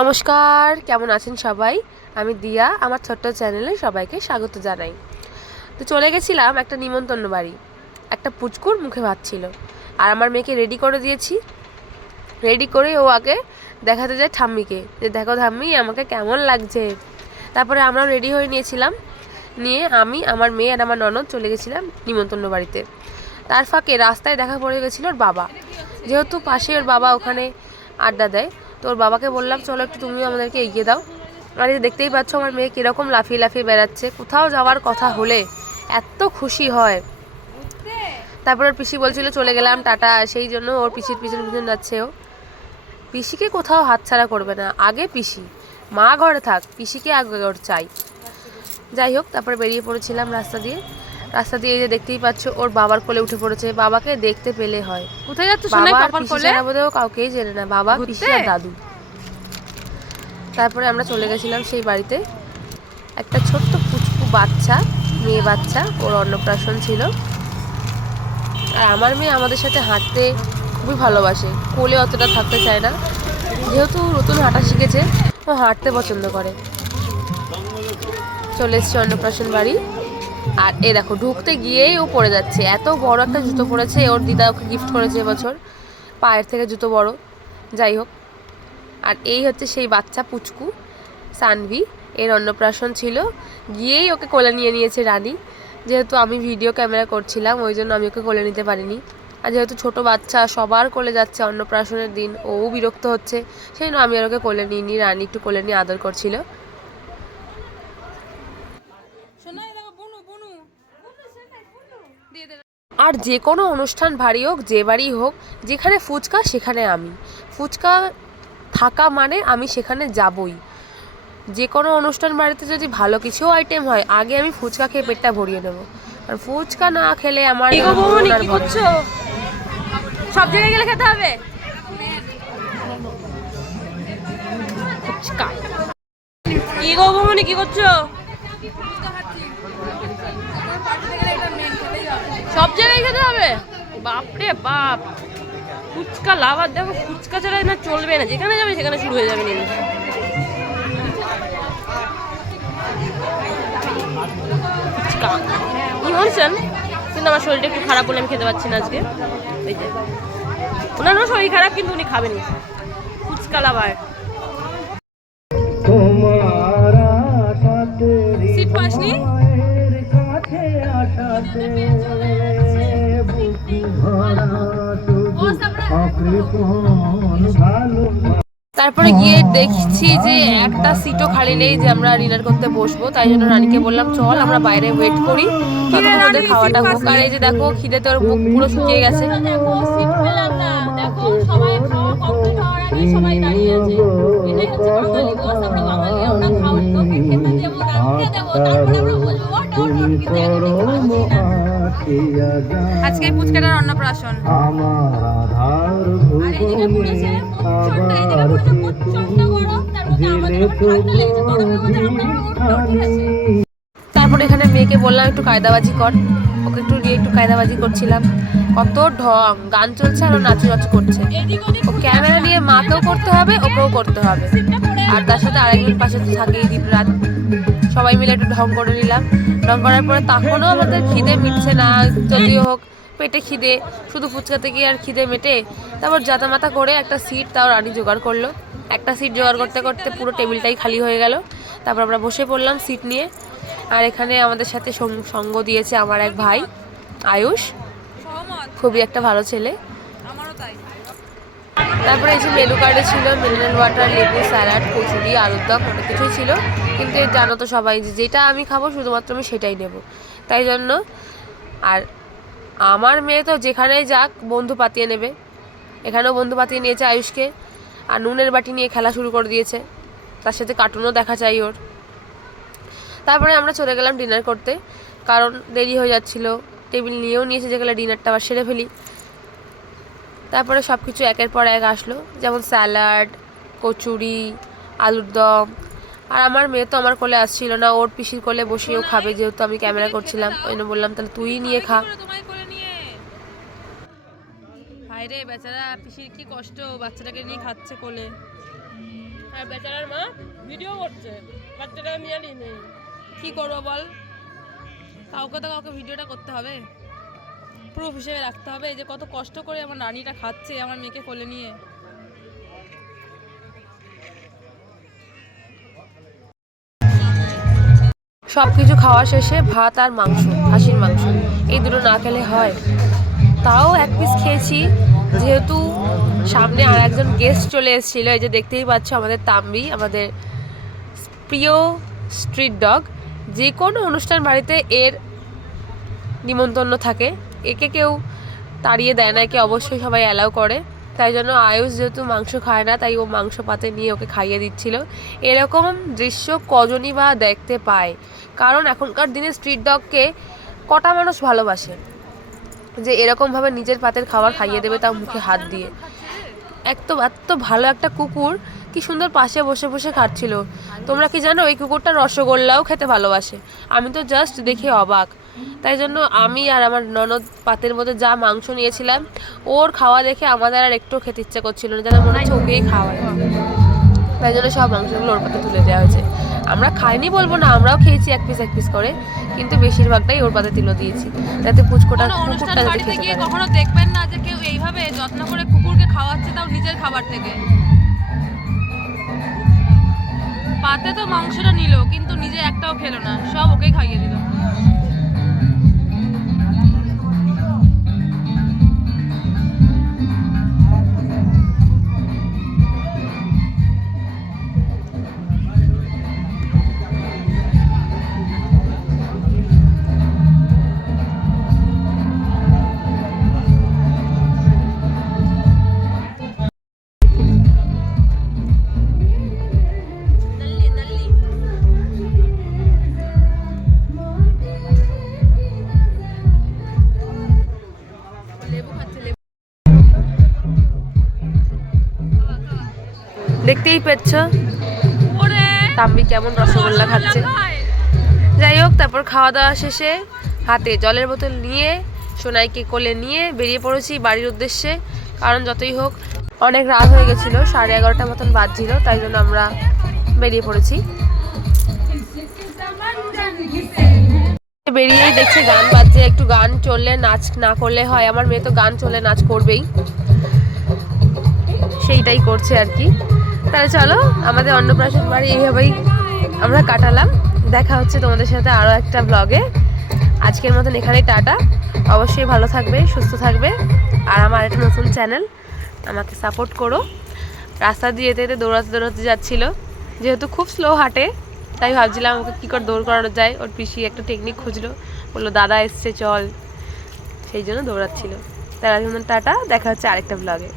নমস্কার, কেমন আছেন সবাই? আমি দিয়া, আমার ছোট্ট চ্যানেলে সবাইকে স্বাগত জানাই। তো চলে গেছিলাম একটা নিমন্ত্রণ বাড়ি। একটা পুচকুর মুখে ভাত ছিল, আর আমার মেয়েকে রেডি করে দিয়েছি। রেডি করে ও আগে দেখাতে যায় ঠাম্মিকে, যে দেখো ঠাম্মি আমাকে কেমন লাগছে। তারপরে আমরাও রেডি হয়ে নিয়েছিলাম, নিয়ে আমি, আমার মেয়ে আর আমার ননদ চলে গেছিলাম নিমন্ত্রণ বাড়িতে। তার ফাঁকে রাস্তায় দেখা পড়ে গেছিলো ওর বাবা, যেহেতু পাশে ওর বাবা ওখানে আড্ডা দেয়। তো ওর বাবাকে বললাম চলো একটু তুমিও আমাদেরকে এগিয়ে দাও। আর এই দেখতেই পাচ্ছ আমার মেয়ে কীরকম লাফিয়ে লাফিয়ে বেড়াচ্ছে। কোথাও যাওয়ার কথা হলে এত খুশি হয়। তারপর ওর পিসি বলছিল চলে গেলাম টাটা, সেই জন্য ওর পিসির পিছন পিছন যাচ্ছে ও। পিসিকে কোথাও হাতছাড়া করবে না, আগে পিসি। মা ঘরে থাক, পিসিকে আগে ওর চাই। যাই হোক, তারপরে বেরিয়ে পড়েছিলাম রাস্তা দিয়ে। এই যে দেখতেই পাচ্ছ ওর বাবার কোলে উঠে পড়েছে। বাবাকে দেখতে পেলে হয়। কোথায় যাচ্ছ সোনাই? পাপার কোলে? ও কাউকেই চেনে না, বাবা, পিসি আর দাদু। তারপরে আমরা চলে গেছিলাম সেই বাড়িতে। একটা ছোট্ট পুচকু বাচ্চা, মেয়ে বাচ্চা, ওর অন্নপ্রাশন ছিল। আর আমার মেয়ে আমাদের সাথে হাঁটতে খুবই ভালোবাসে, কোলে অতটা থাকতে চায় না। যেহেতু নতুন হাঁটা শিখেছে, ও হাঁটতে পছন্দ করে। চলে এসছে অন্নপ্রাশন বাড়ি। আর এ দেখো, ঢুকতে গিয়েই ও পড়ে যাচ্ছে। এত বড় একটা জুতো পরেছে, ওর দিদা ওকে গিফট করেছে এবছর, পায়ের থেকে জুতো বড়। যাই হোক, আর এই হচ্ছে সেই বাচ্চা পুচকু সানভি। এর অন্নপ্রাশন ছিল, গিয়েই ওকে কোলে নিয়ে নিয়েছে রানী। যেহেতু আমি ভিডিও ক্যামেরা করছিলাম, ওই জন্য আমি ওকে কোলে নিতে পারিনি। আর যেহেতু ছোট বাচ্চা সবার কোলে যাচ্ছে অন্নপ্রাশনের দিন, ও বিরক্ত হচ্ছে, সেই জন্য আমি আর ওকে কোলে নিইনি। রানী একটু কোলে নিয়ে আদর করছিল। আর যে কোনো অনুষ্ঠান ভারী হোক, যে বাড়ি হোক, যেখানে ফুচকা সেখানে আমি। ফুচকা থাকা মানে আমি সেখানে যাবই। যে কোনো অনুষ্ঠান বাড়িতে যদি ভালো কিছু আইটেম হয়, আগে আমি ফুচকা খেয়ে পেটটা ভরিয়ে নেবো। আর ফুচকা না খেলে আমার কি করছো? সব জায়গায় গেলে খেতে হবে ফুচকা। কি গো বৌমনি, কি করছো? সব জায়গায় খেতে হবে? বাপরে বাপ, ফুচকা লাভার। দেখো ফুচকা ছাড়া না চলবে না, যেখানে যাবে সেখানে শুরু হয়ে যাবে নিয়ে। ফুচকা কি বলছেন? কিন্তু আমার শরীরটা একটু খারাপ বলে আমি খেতে পারছি না আজকে। এই যে ওনারও শরীর খারাপ, কিন্তু উনি খাবেন ফুচকা লাভার। সিট পাসনি? তারপরে গিয়ে দেখছি যে একটা সিটও খালি নেই যে আমরা ডিনার করতে বসবো। তাই জন্য রানীকে বললাম চল আমরা বাইরে ওয়েট করি, ততক্ষণ ওদের খাওয়াটা হোক। আর এই যে দেখো, খিদেতে ওর মুখ পুরো শুকিয়ে গেছে। আজকে ফুচকাটার অন্নপ্রাশন। তারপরে এখানে মেয়েকে বললাম একটু কায়দাবাজি কর, ওকে একটু দিয়ে একটু কায়দাবাজি করছিলাম। কত ঢং, গান চলছে আর ও নাচু নাচু করছে। ও ক্যামেরা নিয়ে মাকেও করতে হবে, ওকেও করতে হবে। আর তার সাথে আরেকজন পাশে তো থাকেই দীপরাত। সবাই মিলে একটু ঢং করে নিলাম। ঢং করার পরে তখনও আমাদের খিদে মিটছে না, যদিও হোক পেটে খিদে, শুধু ফুচকা থেকে আর খিদে মেটে। তারপর জাতামাতা করে একটা সিট তাও রানী জোগাড় করলো। একটা সিট জোগাড় করতে করতে পুরো টেবিলটাই খালি হয়ে গেল। তারপর আমরা বসে পড়লাম সিট নিয়ে। আর এখানে আমাদের সাথে সঙ্গ দিয়েছে আমার এক ভাই আয়ুষ, খুবই একটা ভালো ছেলে। তারপরে এই যে মেনু কার্ডে ছিল মিনারেল ওয়াটার, লেবু, স্যালাড, কচুরি, আলুর দম, অনেক কিছুই ছিল। কিন্তু জানো তো সবাই যে যেটা আমি খাবো শুধুমাত্র আমি সেটাই নেব, তাই জন্য। আর আমার মেয়ে তো যেখানেই যাক বন্ধু পাতিয়ে নেবে, এখানেও বন্ধু পাতিয়ে নিয়েছে আয়ুষকে। আর নুনের বাটি নিয়ে খেলা শুরু করে দিয়েছে, তার সাথে কার্টুনও দেখা চাই ওর। তারপরে আমরা চলে গেলাম ডিনার করতে, কারণ দেরি হয়ে যাচ্ছিল। টেবিল নিয়েও নিয়েছে, যেগুলো ডিনারটা আবার সেরে ফেলি। তারপরে সব কিছু একের পর এক আসলো, যেমন স্যালাড, কচুরি, আলুর দম। আর আমার মেয়ে তো আমার কোলে আসছিল না, ওর পিসির কোলে বসেও খাবে, যেহেতু আমি ক্যামেরা করছিলাম। ওই জন্য বললাম তাহলে তুই নিয়ে খা। হায় রে বেচারা, পিসির কি কষ্ট, বাচ্চাটাকে নিয়ে খাচ্ছে কোলে। আর বেচারার মা ভিডিও করছে, বাচ্চাটা নিয়ে নেই। কি করবো বল, কাউকে তো কাউকে ভিডিওটা করতে হবে, প্রুফ হিসেবে রাখতে হবে যে কত কষ্ট করে আমার নানিটা খাচ্ছে আমার মেয়েকে কোলে নিয়ে। সব কিছু খাওয়া শেষে ভাত আর মাংস, খাসির মাংস, এই দুটো না খেলে হয়। তাও এক পিস খেয়েছি, যেহেতু সামনে আর একজন গেস্ট চলে এসেছিল। এই যে দেখতেই পাচ্ছ আমাদের তাম্বি, আমাদের প্রিয় স্ট্রিট ডগ। যে কোনো অনুষ্ঠান বাড়িতে এর নিমন্ত্রণ থাকে, একে কেউ তাড়িয়ে দেয় না, একে অবশ্যই সবাই অ্যালাউ করে। তাই জন্য আয়ুষ যেহেতু মাংস খায় না, তাই ও মাংস পাতে নিয়ে ওকে খাইয়ে দিচ্ছিল। এরকম দৃশ্য কজনই বা দেখতে পায়, কারণ এখনকার দিনে স্ট্রিট ডগকে কটা মানুষ ভালোবাসে যে এরকমভাবে নিজের পাতের খাবার খাইয়ে দেবে, তাও মুখে হাত দিয়ে। এত ভালো একটা কুকুর কি সুন্দর পাশে বসে বসে খাচ্ছিল। তোমরা কি জানো এই কুকুরটা রসগোল্লাও খেতে ভালোবাসে? আমি তো জাস্ট দেখে অবাক। তাই জন্য আমি আর আমার ননদ পাতের মধ্যে যা মাংস নিয়েছিলাম, ওর খাওয়া দেখে আমাদের আর একটু খেতে ইচ্ছা করছিল না, যেন মনে হচ্ছে ওকেই খাওয়ায়। তাই জন্য সব মাংসগুলো ওর পাতে তুলে দেওয়া হয়েছে। আমরা খাইনি বলবো না, আমরাও খেয়েছি এক পিস করে, কিন্তু বেশিরভাগটাই ওর পাতে তুলে দিয়েছি, যাতে কুকুরটা যাতে খেতে পারে। কখনো দেখবেন না যে কেউ এইভাবে যত্ন করে কুকুরকে খাওয়াচ্ছে, তাও নিজের খাবার থেকে। পাতে তো মাংসটা নিল, কিন্তু নিজে একটাও খেলো না, সব ওকেই খাইয়ে দিল। দেখতেই পাচ্ছ তাম্বি কেমন রসগোল্লা খাচ্ছে। যাই হোক, তারপর খাওয়া দাওয়া শেষে হাতে জলের বোতল নিয়ে সোনাইকে কোলে নিয়ে বেরিয়ে পড়েছি বাড়ির উদ্দেশ্যে। কারণ যতই হোক অনেক রাত হয়ে গেছিলো, 11:30 মতন বাজছিল, তাই জন্য আমরা বেরিয়ে পড়েছি। বেরিয়েই দেখছে গান বাজছে, একটু গান চললে নাচ না করলে হয়। আমার মেয়ে তো গান চললে নাচ করবেই, সেইটাই করছে আর কি। তাহলে চলো, আমাদের অন্নপ্রাশন বাড়ি এইভাবেই আমরা কাটালাম। দেখা হচ্ছে তোমাদের সাথে আরও একটা ব্লগে। আজকের মতন এখানেই টাটা। অবশ্যই ভালো থাকবে, সুস্থ থাকবে, আর আমার একটা নতুন চ্যানেল, আমাকে সাপোর্ট করো। রাস্তা দিয়ে যেতে দৌড়াতে যাচ্ছিলো, যেহেতু খুব স্লো হাঁটে, তাই ভাবছিলাম ওকে কী করে দৌড় করানো যায়। ওর পিসি একটা টেকনিক খুঁজলো, বললো দাদা এসছে চল, সেই জন্য দৌড়াচ্ছিল। তার জন্য টাটা, দেখা হচ্ছে আরেকটা ব্লগে।